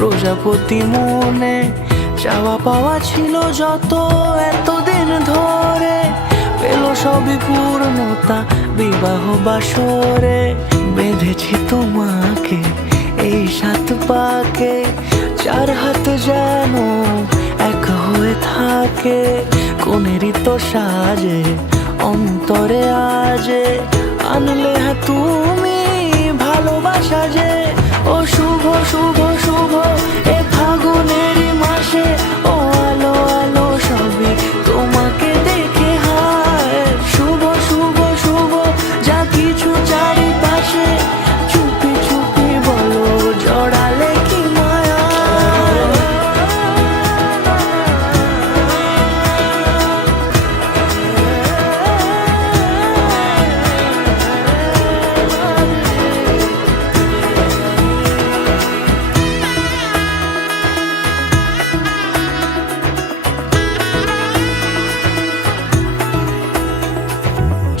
প্রজাপতি মনে চাওয়া পাওয়া ছিল যত এতদিন ধরে, পেল সবই পূর্ণতা বিবাহ বাসরে। বেঁধেছি তোমাকে এই 7 পাকে, 4 হাত যেন এক হয়ে থাকে। কোনেরই তো সাজে অন্তরে আজে, আনলে হ্যাঁ তুমি ভালোবাসা যে। ও শুভ শুভ শুভ এ ফাগুনেরই মাসে, ও আলো আলো সবই তোমাকে দেখে হায়। শুভ শুভ শুভ যা কিছু চারিপাশে, চুপি চুপি বলো জড়ালে কি মায়া।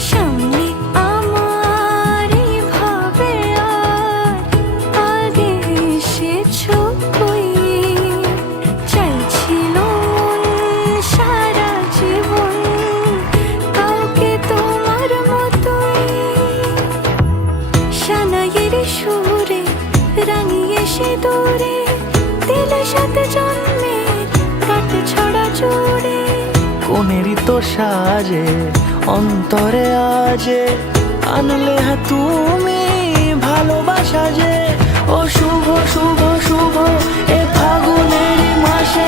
সামনে আমার এইভাবে আর আগে এসেছো কই, চাইছিল মন সারা জীবন কাউকে তোমার মতোই। সানাইয়ের সুরে রাঙিয়ে সে দূরে, দিলে 7 জন্মের কাট ছড়া জোড়ে। কোনেরই তো সাজে অন্তরে আজে, আনলে হ্যাঁ তুমি ভালোবাসা যে। ও শুভ শুভ শুভ এ ফাগুনেরই মাসে,